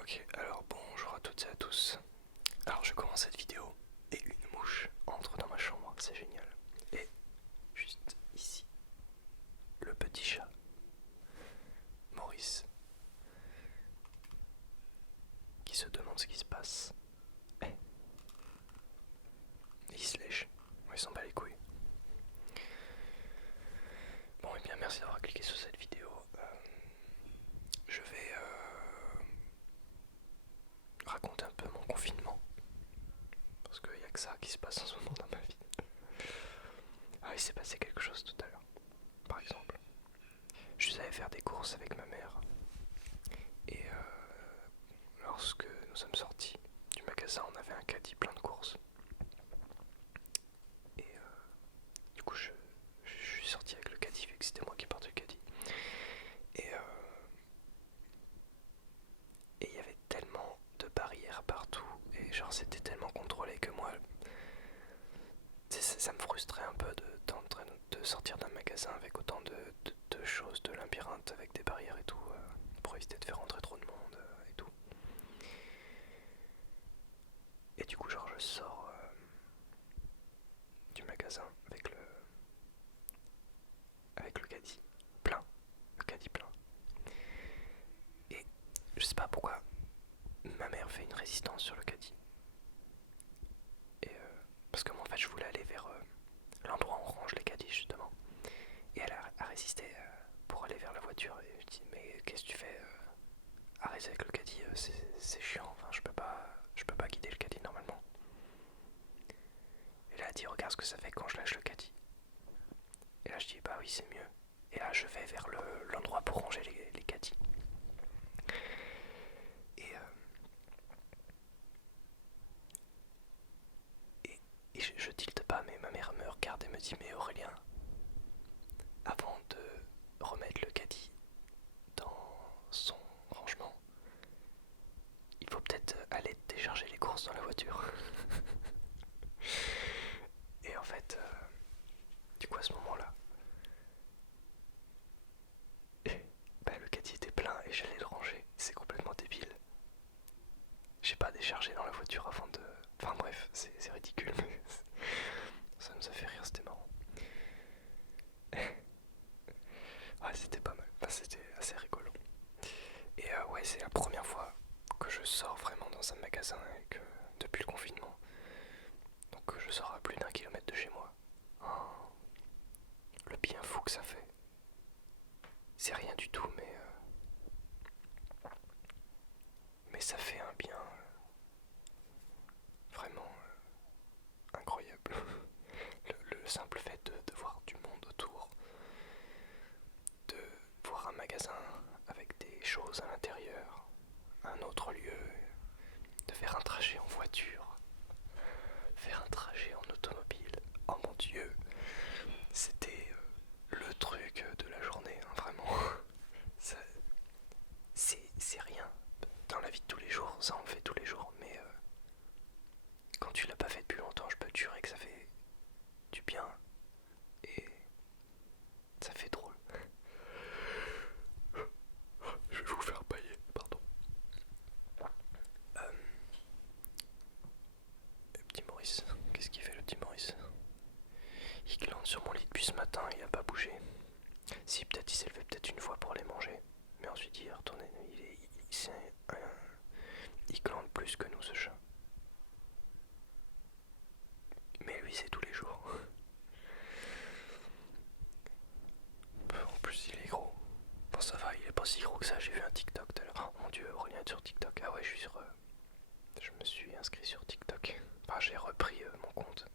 Ok, alors bonjour à toutes et à tous. Alors je commence cette vidéo et une mouche entre dans ma chambre, c'est génial. Et juste ici, le petit chat, Maurice, qui se demande ce qui se passe. Et il se lèche, il s'en bat les couilles. Bon et bien merci d'avoir cliqué sur cette vidéo. Je vais raconter un peu mon confinement. Parce qu'il n'y a que ça qui se passe en ce moment dans ma vie. Ah, il s'est passé quelque chose tout à l'heure. Par exemple, je suis allé faire des courses avec ma mère. Et lorsque nous sommes sortis du magasin, on avait un caddie plein de courses. Et du coup, je suis sorti avec le caddie vu que c'était moi qui portais le caddie. Et il y avait tellement de barrières partout. Et genre, c'était tellement contrôlé que moi, ça me frustrait un peu de sortir d'un magasin avec autant de choses, de labyrinthe avec des barrières et tout, pour éviter de faire rentrer trop de monde et tout. Et du coup, genre, je sors du magasin avec le caddie plein, le caddie plein. Et je sais pas pourquoi ma mère fait une résistance sur le caddie. Et parce que moi en fait je voulais aller vers l'endroit où on range les caddies justement. Et elle a résisté pour aller vers la voiture. Et je dis mais qu'est-ce que tu fais arrête avec le caddie, c'est chiant, enfin je peux pas guider le caddie normalement. Et là elle dit regarde ce que ça fait quand je lâche le caddie. Et là je dis bah oui c'est mieux. Et là je vais vers l'endroit pour ranger les caddies. Et, et je tilte pas, mais ma mère me regarde et me dit mais Aurélien, avant de remettre le caddie dans son rangement, il faut peut-être aller décharger les courses dans la voiture. Et en fait, du coup à ce moment-là, bah, le caddie était plein et j'allais le ranger. C'est complètement débile. J'ai pas déchargé dans la voiture avant de... Enfin bref, c'est ridicule, mais ça nous a fait rire, c'était marrant. Ouais, c'était pas mal. Enfin, c'était assez rigolo. Et ouais, c'est la première fois que je sors vraiment dans un magasin et que, depuis le confinement. Donc je sors à plus d'1 kilomètre de chez moi. Oh, le bien fou que ça fait. C'est rien du tout, mais ça fait un bien vraiment incroyable. Le simple fait de voir du monde autour, de voir un magasin avec des choses à l'intérieur, un autre lieu, de faire un trajet en voiture, faire un trajet en automobile. Oh mon dieu, c'était le truc de la journée, hein, vraiment. Ça, c'est rien. Dans la vie de tous les jours, ça on le fait tous les jours, mais quand tu l'as pas fait depuis longtemps, je peux te jurer que ça fait du bien et ça fait drôle. Je vais vous faire pailler, pardon. Euh, le petit Maurice, qu'est-ce qu'il fait le petit Maurice? Il glande sur mon lit depuis ce matin, il a pas bougé. Si, peut-être il s'est levé peut-être une fois pour aller manger, mais ensuite il est retourné. Il glande plus que nous ce chat. Mais lui c'est tous les jours. En plus il est gros. Bon ça va, il est pas si gros que ça, j'ai vu un TikTok tout à l'heure. Oh mon dieu, Aurélien sur TikTok. Ah ouais, je me suis inscrit sur TikTok. Enfin j'ai repris mon compte.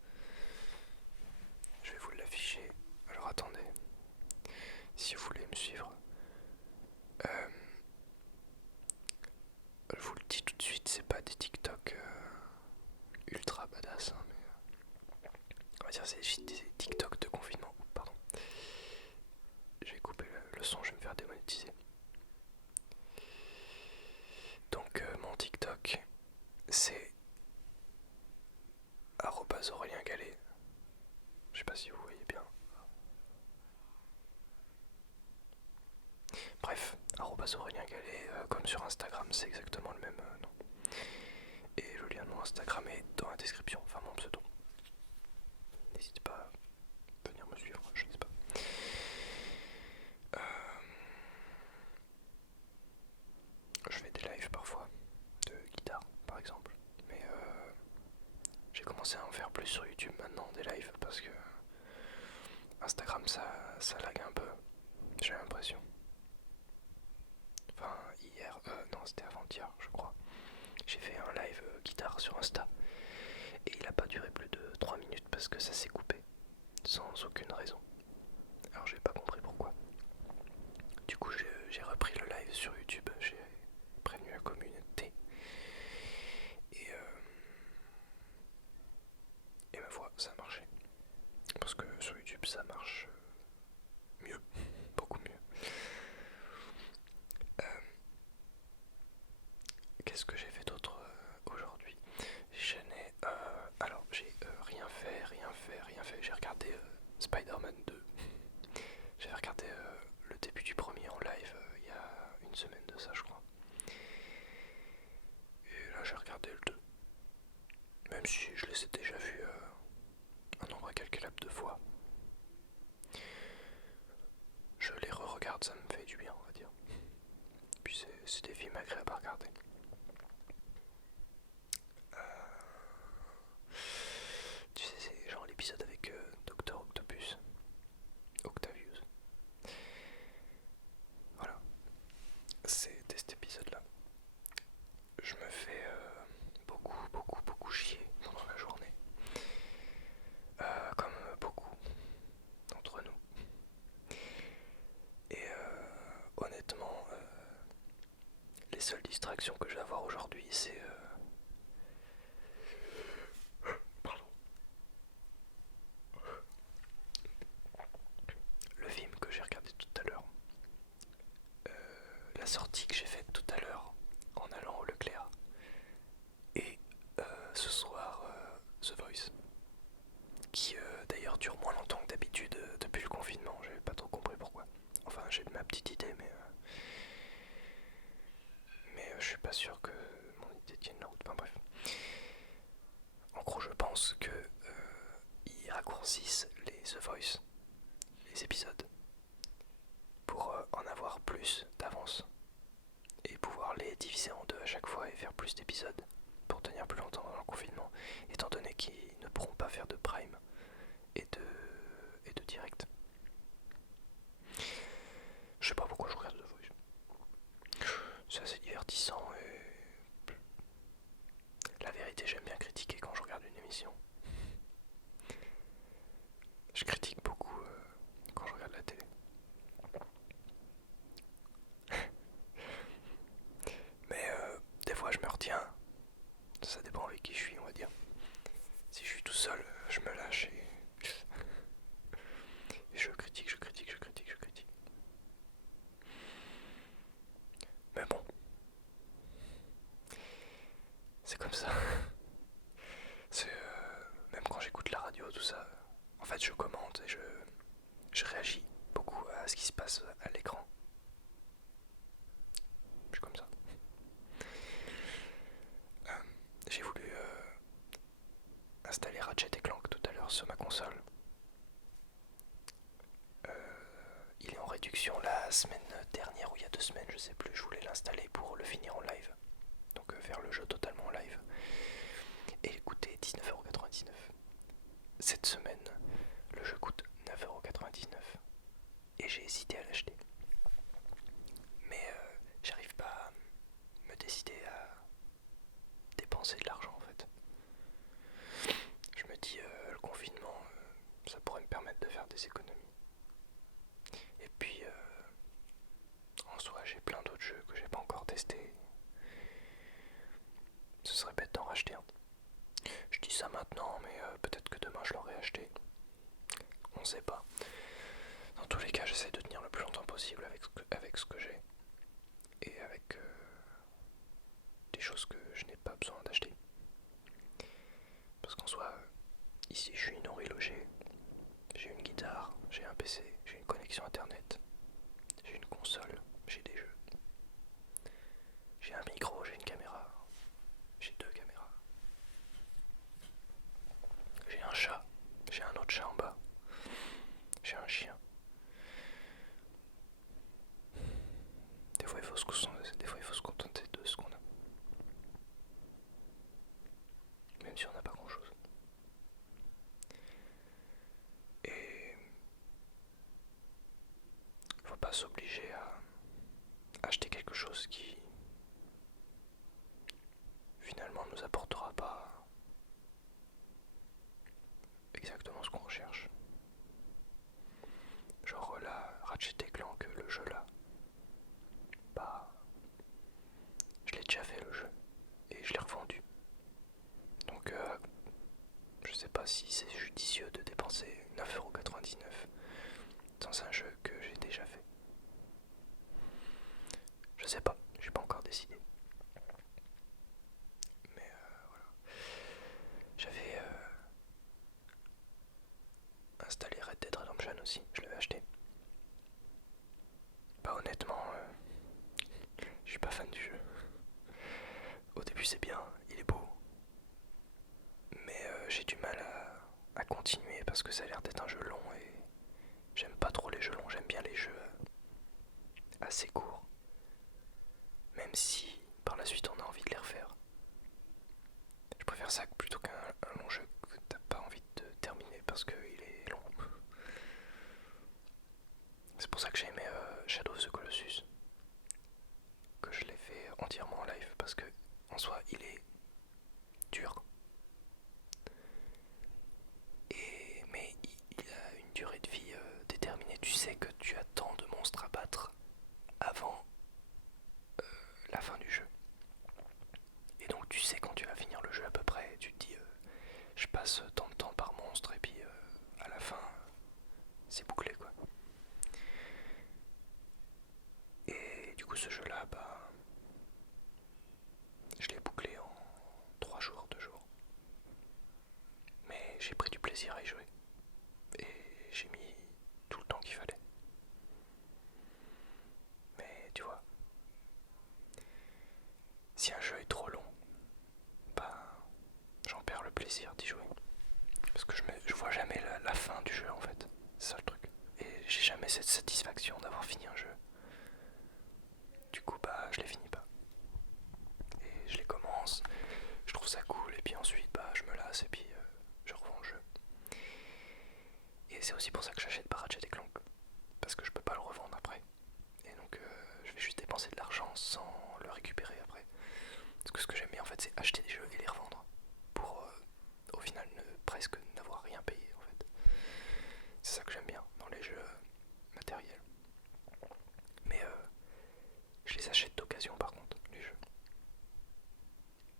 Je vais vous l'afficher. Alors attendez. Si vous voulez me suivre. Euh, je vous le dis tout de suite, c'est pas des TikTok ultra badass, hein, mais on va dire c'est des TikTok de confinement. Pardon. Je vais couper le son, je vais me faire démonétiser. Donc mon TikTok c'est Aurélien Gallet. Je sais pas si vous voyez bien. Bref, Aurélien Gallet, comme sur Instagram, c'est exactement Instagram est dans la description, enfin mon pseudo. N'hésitez pas à venir me suivre, je sais pas. Je fais des lives parfois, de guitare par exemple. Mais j'ai commencé à en faire plus sur YouTube maintenant, des lives, parce que Instagram ça lag un peu, j'ai l'impression. Enfin hier, non c'était avant-hier je crois. J'ai fait un live guitare sur Insta et il a pas duré plus de 3 minutes parce que ça s'est coupé sans aucune raison. Alors j'ai pas compris pourquoi. Du coup j'ai repris le live sur YouTube, j'ai prévenu la communauté et ma foi ça a marché. Parce que sur YouTube ça marche mieux, beaucoup mieux. Qu'est-ce que j'ai fait d'autre aujourd'hui? Je n'ai alors j'ai rien fait. J'ai regardé Spider-Man 2. J'ai regardé le début du premier en live il y a une semaine de ça je crois. Et là j'ai regardé le 2. Même si je les ai déjà vus un nombre incalculable de fois. Je les re-regarde, ça me fait du bien on va dire. Puis c'est des films agréables à regarder. Tu sais, c'est genre l'épisode avec Docteur Octopus, Octavius. Voilà, c'était cet épisode-là. Je me fais beaucoup chier pendant la journée. Comme beaucoup d'entre nous. Et honnêtement, les seules distractions que je vais avoir aujourd'hui, c'est le film que j'ai regardé tout à l'heure. La sortie que j'ai faite tout à l'heure en allant au Leclerc. Et ce soir, The Voice. Qui d'ailleurs dure moins longtemps que d'habitude depuis le confinement. J'ai pas trop compris pourquoi. Enfin, j'ai ma petite idée, mais je suis pas sûr que mon idée tienne la route. Enfin bref. En gros, je pense que ils raccourcissent les The Voice, les épisodes, pour en avoir plus d'avance et pouvoir les diviser en deux à chaque fois et faire plus d'épisodes pour tenir plus longtemps dans le confinement, étant donné qu'ils ne pourront pas faire de prime et de direct. Je sais pas pourquoi je regarde The Voice. C'est assez divertissant et la vérité, j'aime bien critiquer quand je regarde une émission. Je critique beaucoup quand je regarde la télé. Mais des fois je me retiens. Ça dépend avec qui je suis, on va dire. Si je suis tout seul, je me lâche et je critique. Mais bon, c'est comme ça. C'est même quand j'écoute la radio, tout ça. En fait, je commente et je réagis beaucoup à ce qui se passe à l'écran. Je suis comme ça. J'ai voulu installer Ratchet et Clank tout à l'heure sur ma console. Il est en réduction la semaine dernière ou il y a 2 semaines, je sais plus. Je voulais l'installer pour le finir en live. Donc faire le jeu totalement en live. Et il coûtait 19,99€. Cette semaine, le jeu coûte 9,99€ et j'ai hésité à l'acheter. Mais j'arrive pas à me décider à dépenser de l'argent en fait. Je me dis le confinement, ça pourrait me permettre de faire des économies. Et puis en soi j'ai plein d'autres jeux que j'ai pas encore testés. Ce serait bête d'en racheter un. Je dis ça maintenant mais peut-être que demain je l'aurai acheté. On sait pas. Dans tous les cas j'essaie de tenir le plus longtemps possible avec ce que j'ai. Et avec des choses que je n'ai pas besoin d'acheter. Parce qu'en soi, ici je suis nourri logé, j'ai une guitare, j'ai un PC, j'ai une connexion internet, j'ai une console, j'ai des jeux, j'ai un micro, j'ai une caméra, j'ai 2 caméras. si c'est judicieux de dépenser 9,99€ dans un jeu que j'ai déjà fait. Je sais pas, j'ai pas encore décidé. Mais voilà. J'avais installé Red Dead Redemption aussi, je l'avais acheté. Bah honnêtement, je suis pas fan du jeu. Au début c'est bien, il est beau. Mais j'ai du mal à continuer parce que ça a l'air d'être un jeu long et j'aime pas trop les jeux longs, j'aime bien les jeux assez courts. Même si par la suite on a envie de les refaire. Je préfère ça plutôt qu'un long jeu que t'as pas envie de terminer parce qu'il est long. C'est pour ça que j'ai aimé Shadow of the Colossus, que je l'ai fait entièrement en live parce que en soi il est dur. Mais il a une durée de vie déterminée. Tu sais que tu as tant de monstres à battre avant la fin du jeu. Et donc tu sais quand tu vas finir le jeu à peu près, tu te dis je passe tant de temps par monstre et puis à la fin c'est bouclé quoi. Et du coup ce jeu là bah je l'ai bouclé en 3 jours, 2 jours. Mais j'ai pris du plaisir à y jouer. Et j'ai mis tout le temps qu'il fallait. Mais tu vois, si un jeu est trop long, bah j'en perds le plaisir d'y jouer. Parce que je vois jamais la fin du jeu en fait. C'est ça le truc. Et j'ai jamais cette satisfaction d'avoir fini un jeu. Du coup bah je les finis pas. Et je les commence, je trouve ça cool et puis ensuite bah je me lasse et puis je revends le jeu. Et c'est aussi pour ça que j'achète pas Ratchet & Clank. Parce que je peux pas le revendre après. Et donc je vais juste dépenser de l'argent sans le récupérer après. Parce que ce que j'aime bien en fait c'est acheter des jeux et les revendre. Pour au final presque n'avoir rien payé en fait. C'est ça que j'aime bien dans les jeux matériels. Mais je les achète d'occasion par contre, les jeux.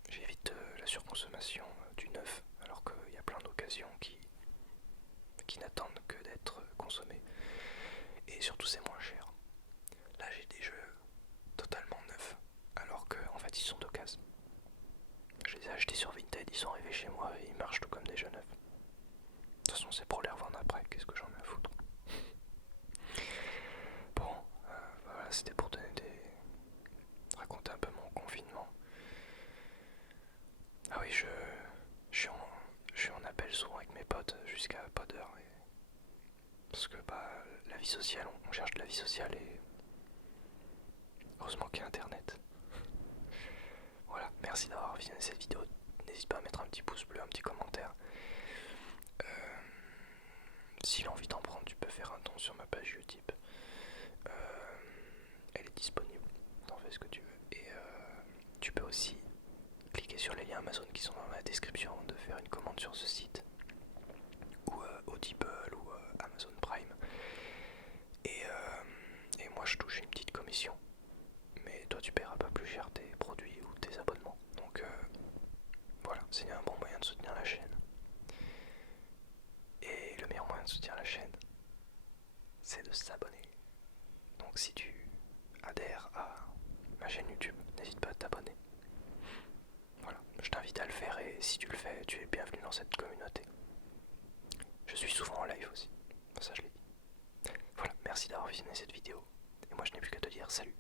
J'évite la surconsommation du neuf alors qu'il y a plein d'occasions qui n'attendent que d'être consommées. Et surtout c'est moins cher. Là j'ai des jeux totalement neufs alors qu'en fait ils sont d'occasion. Je les ai achetés sur Vinted, ils sont arrivés chez moi et ils marchent tout comme des jeux neufs. De toute façon c'est pour les revendre après, qu'est-ce que j'en ai à foutre. Bon, voilà, c'était pour raconter un peu mon confinement. Ah oui, je suis en appel souvent avec mes potes jusqu'à pas d'heure. Parce que bah, la vie sociale, on cherche de la vie sociale et heureusement qu'il y a internet. Voilà, merci d'avoir visionné cette vidéo. N'hésite pas à mettre un petit pouce bleu, un petit commentaire. Si l'envie d'en prendre, tu peux faire un don sur ma page YouTube. Elle est disponible, t'en fais ce que tu veux. Et tu peux aussi cliquer sur les liens Amazon qui sont dans la description de faire une commande sur ce site. Ou Audible ou Amazon Prime. Et moi je touche une petite commission. Mais toi tu paieras pas plus cher tes produits ou tes abonnements. Donc voilà, c'est un bon moyen de soutenir la chaîne. Et le meilleur moyen de soutenir la chaîne, c'est de s'abonner. Donc si tu adhères à ma chaîne YouTube, n'hésite pas à t'abonner. Voilà, je t'invite à le faire et si tu le fais, tu es bienvenu dans cette communauté. Je suis souvent en live aussi, ça je l'ai dit. Voilà, merci d'avoir visionné cette vidéo. Et moi je n'ai plus qu'à te dire salut.